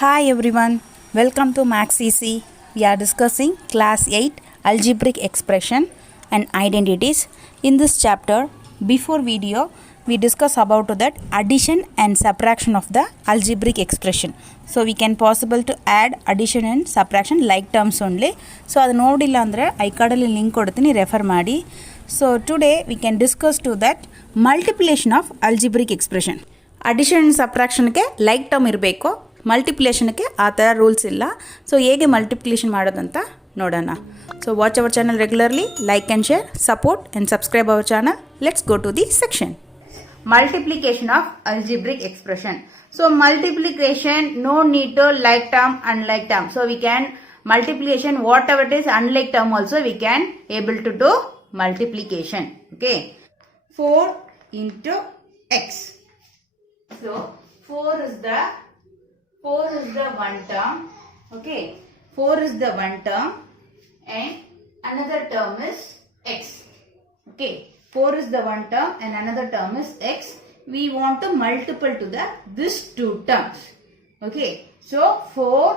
Hi everyone, welcome to Max EC. We are discussing Class 8 Algebraic Expression and Identities. In this chapter, before video, we discuss about that addition and subtraction of the algebraic expression. So we can possible to add addition and subtraction like terms only. So ಅದು ನೋಡಿಲ್ಲ ಅಂದರೆ I ಕಾರ್ಡಲ್ಲಿ link ಕೊಡ್ತೀನಿ refer ಮಾಡಿ. So today we can discuss to that multiplication of algebraic expression. Addition and ಸಬ್ಟ್ರಾಕ್ಷನ್ಗೆ like term ಇರಬೇಕು, ಮಲ್ಟಿಪ್ಲಿಕೇಷನ್ಗೆ ಆ ಥರ ರೂಲ್ಸ್ ಇಲ್ಲ. ಸೊ ಹೇಗೆ ಮಲ್ಟಿಪ್ಲಿಕೇಷನ್ ಮಾಡೋದಂತ ನೋಡೋಣ. So watch our channel regularly, like and share, support and subscribe our channel. Let's go to the section. Multiplication of algebraic expression. So multiplication, no need to like term, unlike term. So we can multiplication whatever it is unlike term also we can able to do multiplication. Okay, 4 into x. So 4 is the one term. Okay, 4 is the one term and another term is x. Okay, 4 is the one term and another term is x. We want to multiple to this two terms. Okay, so 4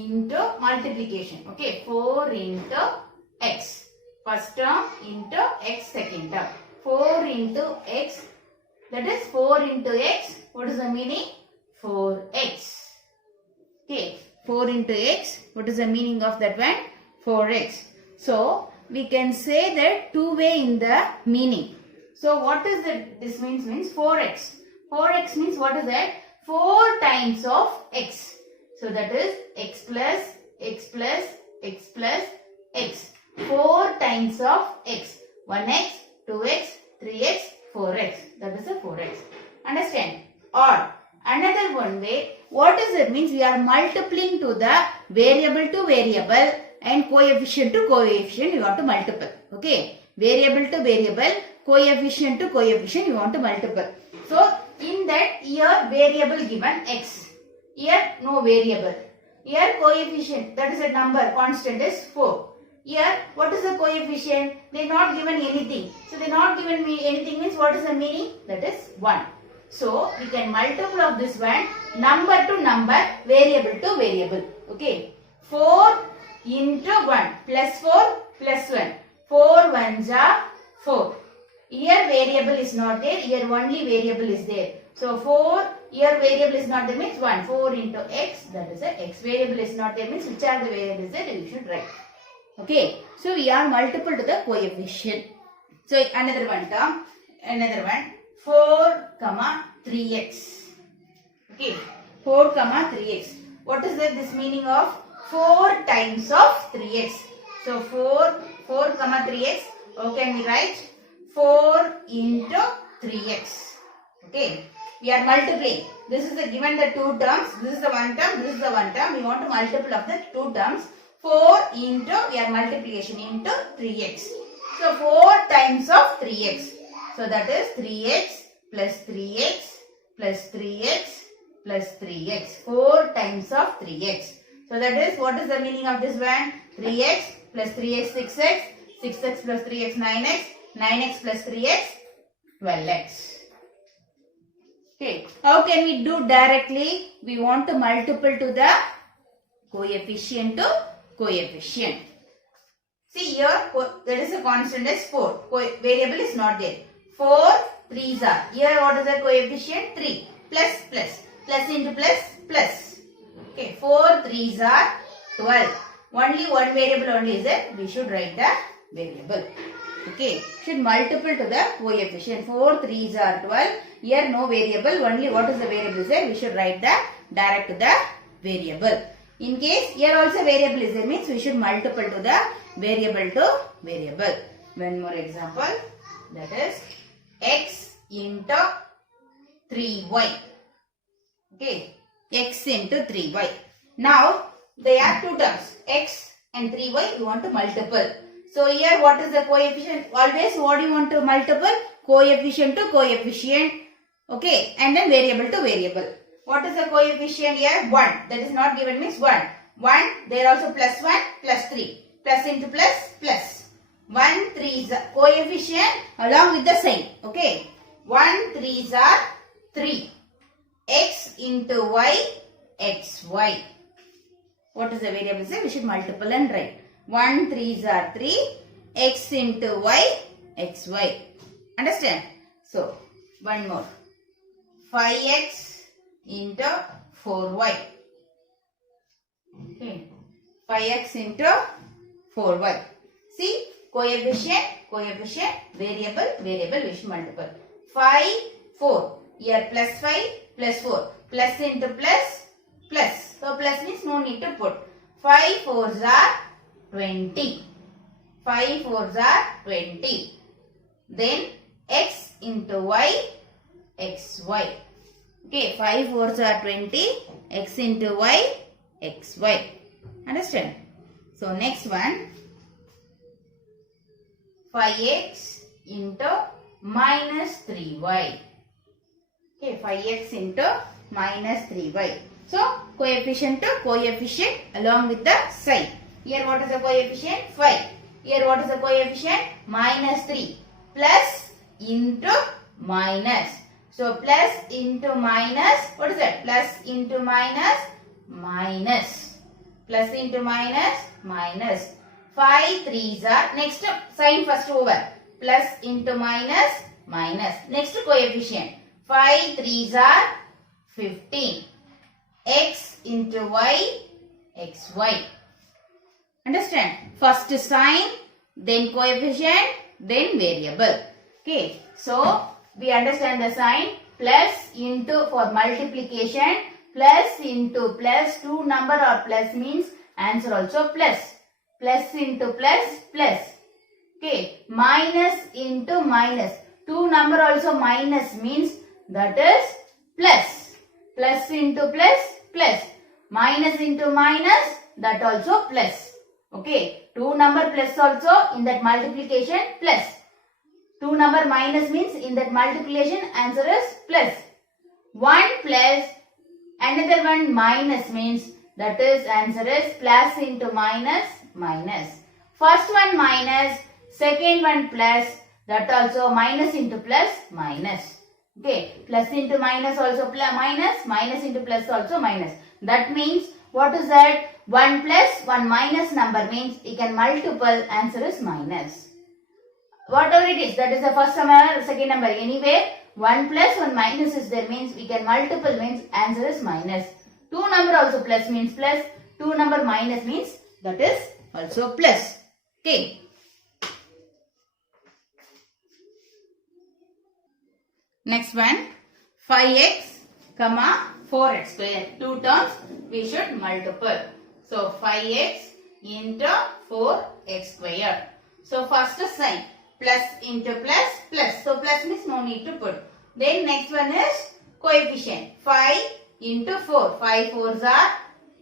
into multiplication. Okay, 4 into x first term into x second term. 4 into x, that is 4 into x. What is the meaning? 4x. Okay, 4 into x. What is the meaning of that one? 4x. So we can say that two way in the meaning. So what is that? This means 4x. 4x means what is that? 4 times of x. So that is x plus x plus x plus x. 4 times of x. 1x, 2x, 3x, 4x. That is a 4x. Understand? Or another one way, what is it means? We are multiplying to the variable to variable and coefficient to coefficient you want to multiple. Okay, variable to variable, coefficient to coefficient you want to multiple. So in that, here variable given x, here no variable, here coefficient, that is a number, constant is 4. Here what is the coefficient? They not given anything. So they not given me anything means what is the meaning? That is 1. So we can multiple of this one, number to number, variable to variable. Okay, 4 into 1 plus 4 plus 1. 4 ones are 4. Here variable is not there. Here only variable is there. So 4, here variable is not there means 1. 4 into x, that is a x. Variable is not there means which are the variables there you should write. Okay, so we are multiple to the coefficient. So another one term, another one, 4 comma 3x. Okay, 4 comma 3x. What is that? This meaning of 4 times of 3x. So 4 comma 3x. How can we write? 4 into 3x. Okay, we are multiplying. This is the given the two terms. This is the one term. This is the one term. We want to multiple of the two terms. 4 into, we are multiplication into 3x. So 4 times of 3x. So that is 3x plus 3x plus 3x plus 3x. 4 times of 3x. So that is, what is the meaning of this one? 3x plus 3x 6x, 6x plus 3x 9x, 9x plus 3x 12x. Okay, how can we do directly? We want to multiple to the coefficient to coefficient. See here, there is a constant is 4. Variable is not there. 4 3s are. Here what is the coefficient? 3. Plus plus. Plus into plus plus. Okay, 4 3s are 12. Only one variable only is there. We should write the variable. Okay, should multiple to the coefficient. 4 3s are 12. Here no variable. Only what is the variable is there. We should write the direct to the variable. In case here also variable is there means we should multiple to the variable to variable. One more example, that is x into 3y. Okay, x into 3y. Now they are two terms, x and 3y. You want to multiple. So here what is the coefficient? Always what do you want to multiple? Coefficient to coefficient. Okay, and then variable to variable. What is the coefficient here? 1. That is not given means 1. 1, there also plus 1, plus 3. Plus into plus, plus. 1, 3 is the coefficient along with the sign. Okay. 1 3s are 3. X into y, xy. What is the variable? Say we should multiple and write. 1 3s are 3, x into y, xy. Understand? So, one more. 5x into 4y. Okay. 5x into 4y. See, coefficient, variable, we should multiple. 5, 4. Here plus 5, plus 4. Plus into plus, plus. So, plus means no need to put. 5 4s are 20. 5 4s are 20. Then, x into y, xy. Okay, 5 4s are 20, x into y, xy. Understand? So, next one, 5x into minus 3y. Okay, 5x into minus 3y. So, coefficient to coefficient along with the sign. Here what is the coefficient? 5. Here what is the coefficient? Minus 3. Plus into minus. So, plus into minus. What is that? Plus into minus, minus. Plus into minus, minus. 5 3s are, next sign first over. Plus into minus, minus. Next coefficient. 5 3s are 15. X into y, xy. Understand? First sign, then coefficient, then variable. Okay. So, we understand the sign. Plus into for multiplication. Plus into plus. Two number or plus means answer also plus. Plus into plus, plus. Okay. Minus into minus. Two number also minus means that is plus. Plus into plus, plus. Minus into minus, that also plus. Okay. Two number plus also in that multiplication plus. Two number minus means in that multiplication answer is plus. 1 plus, another one minus means that is answer is plus into minus, minus. First one minus, second one plus, that also minus into plus, minus. Okay, plus into minus also plus, minus into plus also minus. That means what is that? 1 plus 1 minus number means you can multiple, answer is minus. Whatever it is, that is the first number, second number. Anyway, 1 plus 1 minus is there means we can multiple means answer is minus. Two number also plus means plus. Two number minus means that is also plus. Okay. Next one, 5x, 4x square. Two terms we should multiple. So, 5x into 4x square. So, first sign, plus into plus, plus. So, plus means no need to put. Then, next one is coefficient. 5 into 4. 5 4s are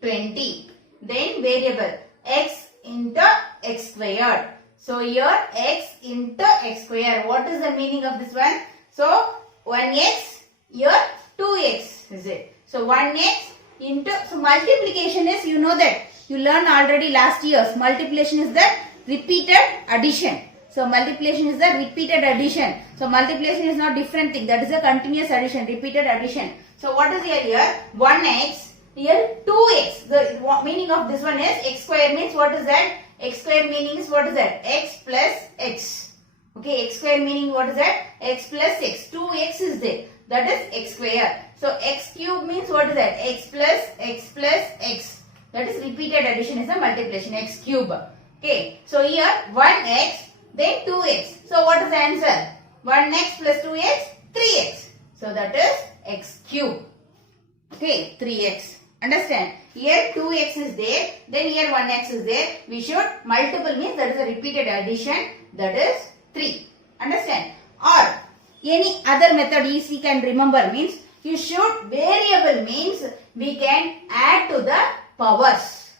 20. Then, variable, x into x squared. So, here x into x squared. What is the meaning of this one? So, 1x, here 2x is it. So, 1x into, so multiplication is, you know that, you learned already last year's. Multiplication is the repeated addition. So, multiplication is the repeated addition. So, multiplication is not different thing. That is a continuous addition, repeated addition. So, what is here? 1x, here 2x. The meaning of this one is x square means what is that? X square meaning is what is that? X plus x. Okay, x square meaning what is that? X plus x. 2x is there. That is x square. So, x cube means what is that? X plus x. That is repeated addition is a multiplication. X cube. Okay. So, here 1x, then 2x. So, what is the answer? 1x plus 2x, 3x. So, that is x cube. Okay, 3x. Understand? Here 2x is there, then here 1x is there. We should multiple means that is a repeated addition. That is 3. Understand? Or any other method easy can remember means you should variable means we can add to the powers.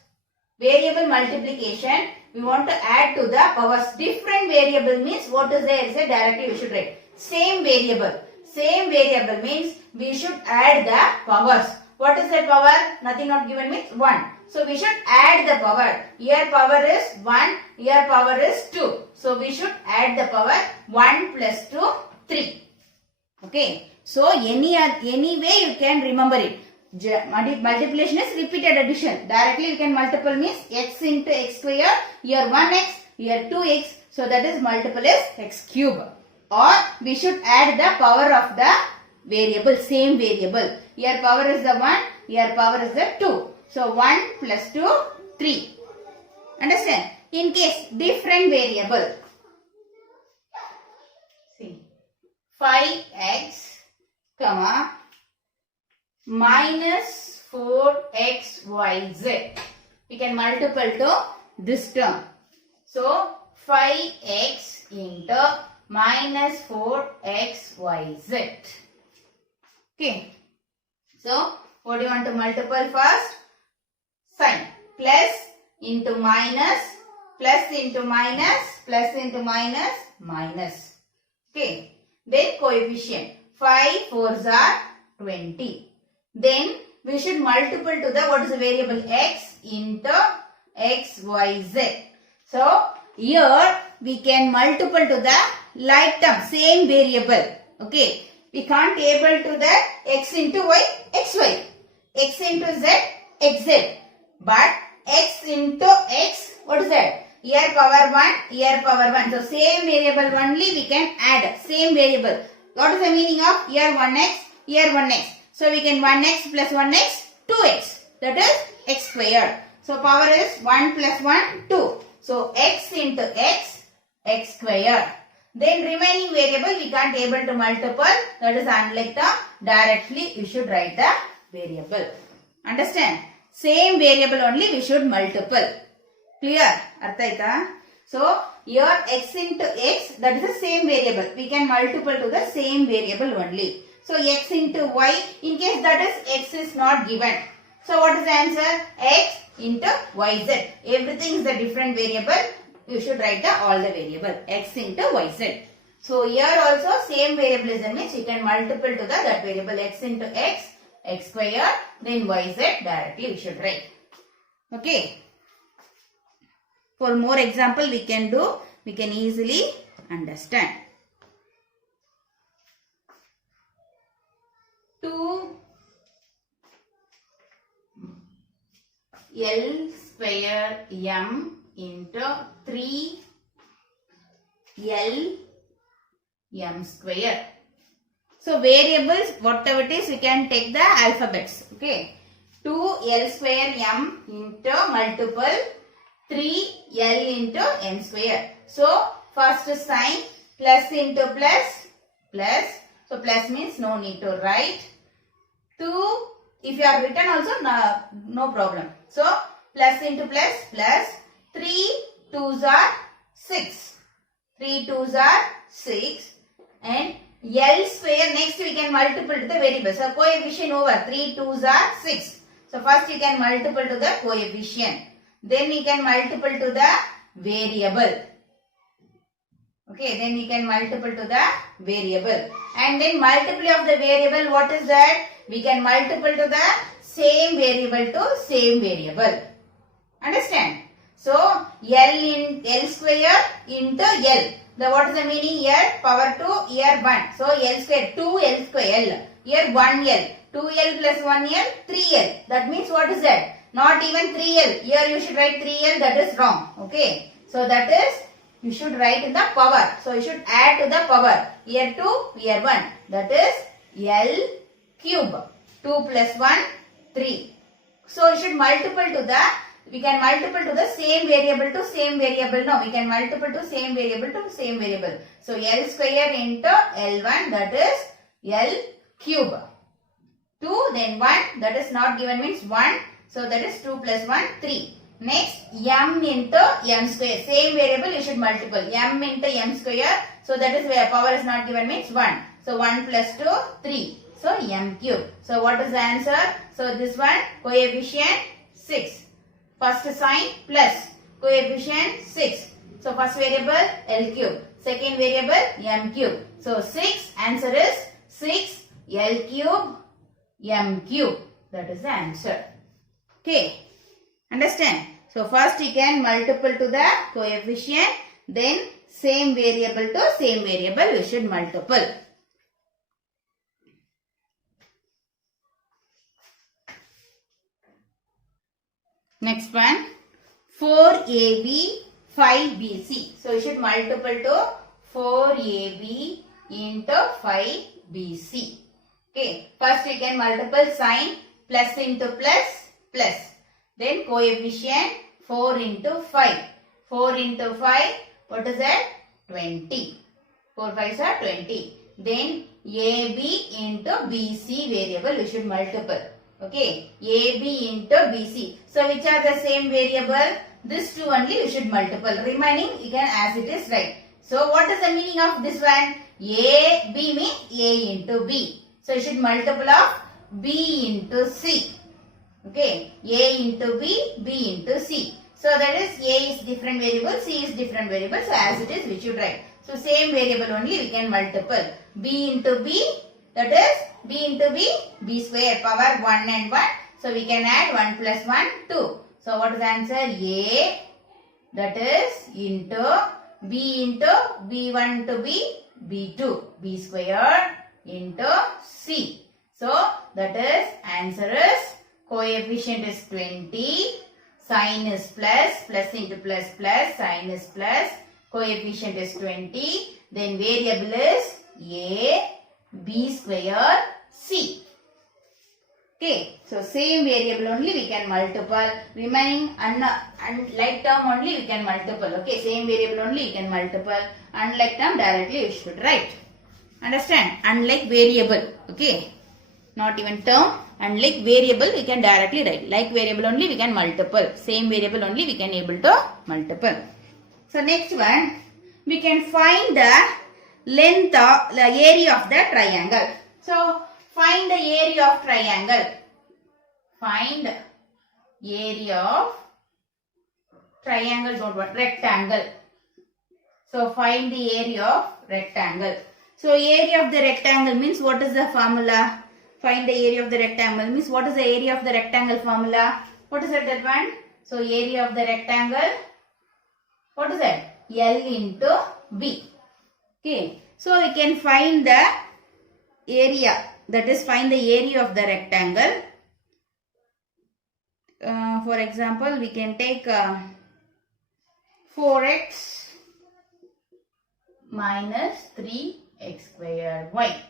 Variable multiplication we want to add to the powers. Different variable means what is there is a directly we should write. Same variable. Same variable means we should add the powers. What is that power? Nothing not given means 1. So we should add the power. Here power is 1. Here power is 2. So we should add the power 1 plus 2, 3. Okay. So any way you can remember it. Multiplication is repeated addition. Directly we can multiple means x into x square. Here 1x, here 2x. So that is multiple is x cube. Or we should add the power of the variable, same variable. Here power is the 1, here power is the 2. So 1 plus 2, 3. Understand? In case different variable. See. 5x, comma, minus 4xyz. We can multiple to this term. So 5x into minus 4xyz. Okay. So what do you want to multiple first? Sign. Plus into minus, plus into minus, plus into minus, minus. Okay. Then coefficient. 5 4s are 20. Then we should multiple to the, what is the variable? X into xyz. So here we can multiple to the like term, same variable. Okay. We can't able to the x into y, xy. X into z, xz. But x into x, what is that? Here power 1, here power 1. So same variable only we can add. Same variable. What is the meaning of here 1x, here 1x? So we can 1x plus 1x, 2x. That is x squared. So power is 1 plus 1, 2. So x into x, x squared. Then remaining variable we can't able to multiple. That is unlike the directly we should write the variable. Understand? Same variable only we should multiple. Clear? Arthaita? So here x into x, that is the same variable. We can multiple to the same variable only. So x into y, in case that is x is not given. So what is the answer? X into yz. Everything is a different variable. You should write the all the variable x into yz. So here also same variable is in which you can multiple to the that variable x into x, x square, then yz directly we should write. Okay. For more example we can do, we can easily understand. 2 L square m into 3 L m square. So variables, whatever it is, we can take the alphabets. Okay. 2 L square m into multiple 3 L into m square. So first sign plus into plus, plus. So plus means no need to write. 2, if you have written also no problem. So plus into plus, plus 3 2s are 6. 3 2s are 6. And L square, next we can multiple to the variable. So coefficient over 3 2s are 6. So first you can multiple to the coefficient. Then you can multiple to the variable. Okay, then you can multiple to the variable. And then multiply of the variable, what is that? We can multiple to the same variable to same variable. Understand? So L square into L. What is the meaning here? Power 2, here 1. So L square, 2L square L. Here 1L. 2L plus 1L, 3L. That means what is that? Not even 3L. Here you should write 3L. That is wrong. Okay. So that is, you should write in the power. So you should add to the power. Here 2, here 1. That is L cube. 2 plus 1, 3. So you should multiple to the, we can multiple to the same variable to same variable. No, we can multiple to same variable to same variable. So L square into L1, that is L cube. 2, then 1, that is not given means 1. So that is 2 plus 1, 3. Next, m into m square. Same variable you should multiple. M into m square. So that is where power is not given means 1. So 1 plus 2, 3. So m cube. So what is the answer? So this one, coefficient 6. First sign plus, coefficient 6. So first variable L cube. Second variable m cube. So 6, answer is 6 L cube m cube. That is the answer. Okay. Understand? So first you can multiple to the coefficient, then same variable to same variable we should multiple. Next one, 4AB, 5BC. So we should multiple to 4AB into 5BC. Okay, first we can multiple sign plus into plus, plus. Then coefficient 4 into 5. 4 into 5, what is that? 20. 4 5s are 20. Then AB into BC variable we should multiple. Okay, AB into BC. So which are the same variable? This two only we should multiple. Remaining you can as it is write. So what is the meaning of this one? A, B means A into B. So you should multiple of B into C. Okay, A into B, B into C. So that is A is different variable, C is different variable. So as it is we should write. So same variable only we can multiple. B into B, that is B into B, B square power 1 and 1. So we can add 1 plus 1, 2. So what is the answer? A, that is into B into B1 to B, B2, B square into C. So that is answer is coefficient is 20, sign is plus, plus into plus plus, sign is plus, coefficient is 20, then variable is A, B square, C. Okay, so same variable only we can multiple, remaining unlike term only we can multiple. Okay, same variable only you can multiple, unlike term directly you should write. Understand? Unlike variable. Okay, not even term, unlike variable we can directly write. Like variable only we can multiple, same variable only we can able to multiple. So next one, we can find the length of the area of the triangle. So find the area of triangle. Find area of triangle, don't what, rectangle. So find the area of rectangle. So area of the rectangle means what is the formula? Find the area of the rectangle means what is the area of the rectangle formula? What is that one? So area of the rectangle, what is that? L into B. Okay. So we can find the area, that is find the area of the rectangle. For example, we can take 4x minus 3x square y.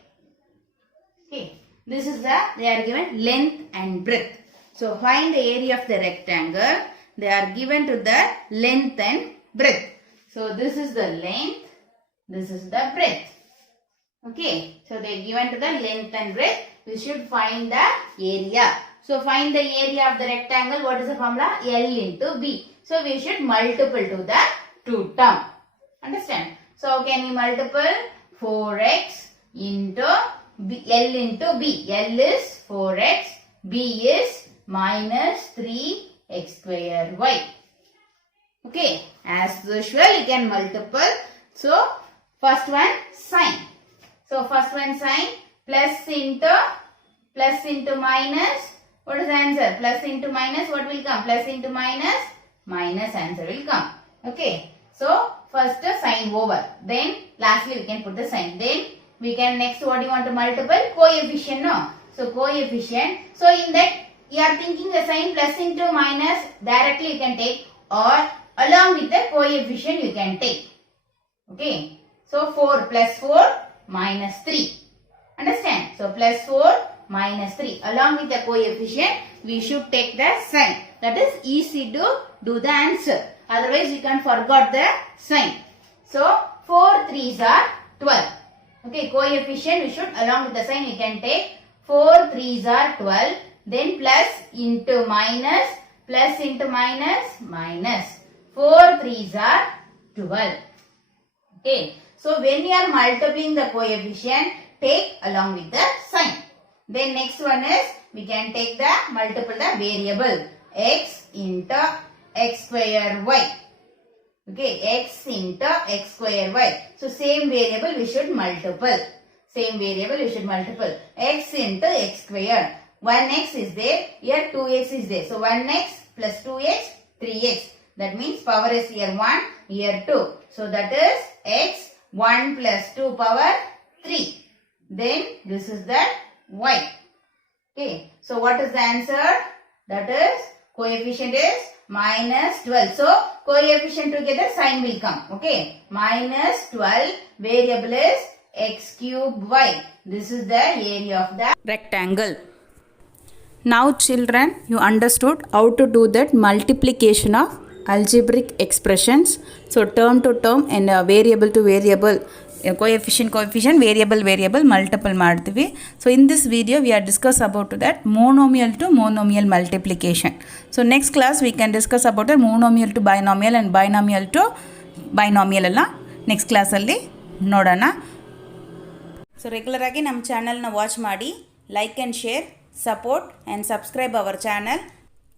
Okay. This is they are given length and breadth. So find the area of the rectangle. They are given to the length and breadth. So this is the length. This is the breadth. Okay. So they are given to the length and breadth. We should find the area. So find the area of the rectangle. What is the formula? L into B. So we should multiple to the two term. Understand? So can we multiple 4x into B, L into B. L is 4x, B is minus 3x square y. Okay, as usual you can multiple. So first one sign. So first one sign, plus into minus. What is the answer? Plus into minus, what will come? Plus into minus, minus answer will come. Okay, so first sign over. Then lastly we can put the sign. Then we can next what you want to multiple? Coefficient, no? So coefficient. So in that you are thinking the sign plus into minus directly you can take, or along with the coefficient you can take. Okay. So 4 plus 4 minus 3. Understand? So plus 4 minus 3. Along with the coefficient we should take the sign. That is easy to do the answer. Otherwise you can forget the sign. So 4 3s are 12. Okay, coefficient we should along with the sign we can take 4 3s are 12, then plus into minus, plus into minus, minus. 4 3s are 12. Okay, so when you are multiplying the coefficient, take along with the sign. Then next one is we can take the multiple the variable x into x square y. Okay, x into x square y. So same variable we should multiple. Same variable we should multiple. X into x square. 1x is there. Here 2x is there. So 1x plus 2x, 3x. That means power is here 1, here 2. So that is x 1 plus 2 power 3. Then this is the y. Okay. So what is the answer? That is coefficient is minus 12. So coefficient together sign will come. Okay, minus 12, variable is x cube y. This is the area of the rectangle. Now children, you understood how to do that multiplication of algebraic expressions. So term to term and variable to variable, coefficient variable multiple ಮಾಡ್ತೀವಿ. So in this video we are discuss about that monomial to monomial multiplication. So next class we can discuss about the monomial to binomial and binomial to binomial ಎಲ್ಲ next class ಅಲ್ಲಿ ನೋಡೋಣ. So regular ಆಗಿ ನಮ್ಮ ಚಾನಲ್ನ watch ಮಾಡಿ, like and share, support and subscribe our channel.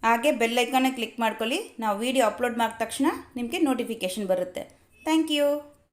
ಹಾಗೆ bell ಐಕಾನ್ನ click ಮಾಡ್ಕೊಳ್ಳಿ. ನಾವು ವಿಡಿಯೋ ಅಪ್ಲೋಡ್ ಮಾಡಿದ ತಕ್ಷಣ ನಿಮಗೆ ನೋಟಿಫಿಕೇಷನ್ ಬರುತ್ತೆ. Thank you.